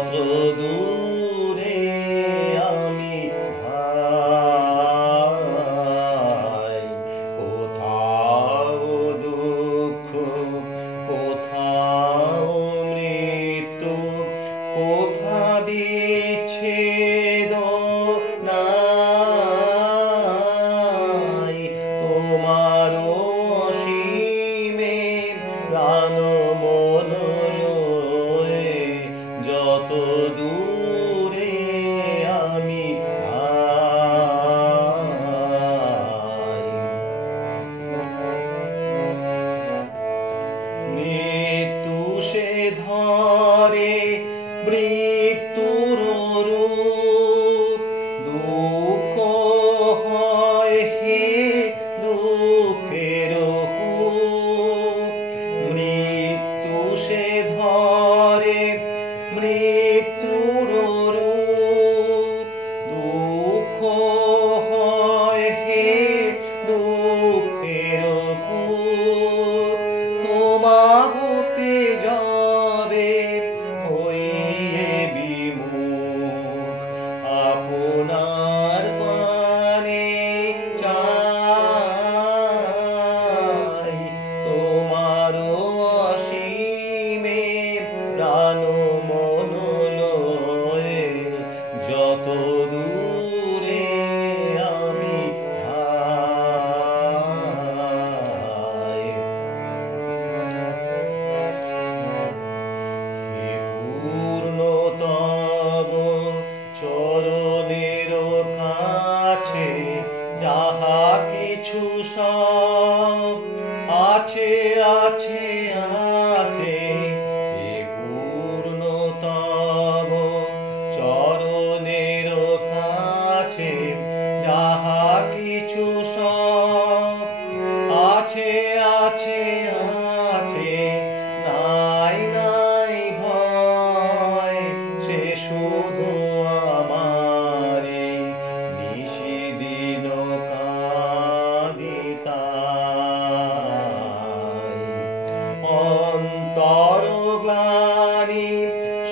যত দূরে আমি যাই, কোথাও দুঃখ, কোথাও মৃত্যু, কোথা বিচ্ছেদ নাই, তোমার অসীমে প্রাণ মন লয়ে যত দূরে আমি যাই। মৃত্যু সে ধরে মৃত্যুর রূপ, দুঃখ হয় হে দুঃখের কূপ। মৃত্যু সে ধরে মৃত্যুর রূপ, দুঃখ হয় হে দুঃখের কূপ। তোমা হতে যাবে হইয়ে বিমুখ, আপনার পানে চাই, তোমার অসীমে প্রাণ মন লয়ে যত দূরে আমি যাই। পূর্ণতম চরণের কাছে যাহা কিছু সব আছে আছে আছে, পূর্ণতম চরণের কাছে যাহা কিছু সব আছে আছে আছে, নাই নাই ভয় সে শুধু আমারে নিশিদিন কাঁদিতাই। অন্তর গ্লানি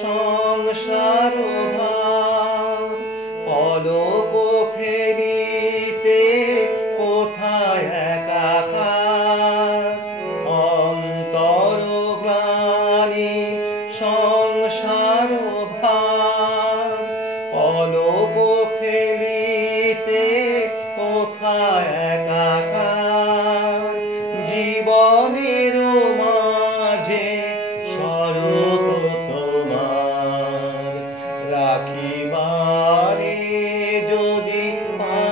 সংসার ভার, পলক ফেলিতে কোথায় একাকার। অন্তর গ্লানি সংসার ভার, পলক ফেলিতে কোথায় একাকার। জীবনের মাঝে স্বরূপ তোমার রাখিবারে যদি পাই,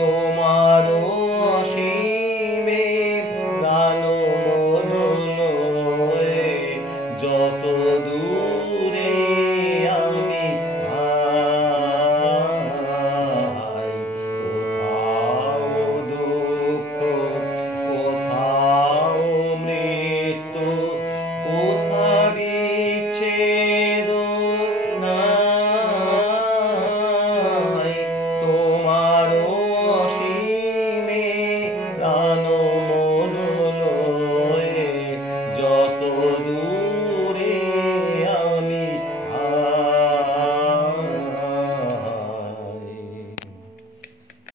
তোমার অসীমে প্রাণ মন লয়ে যত দূর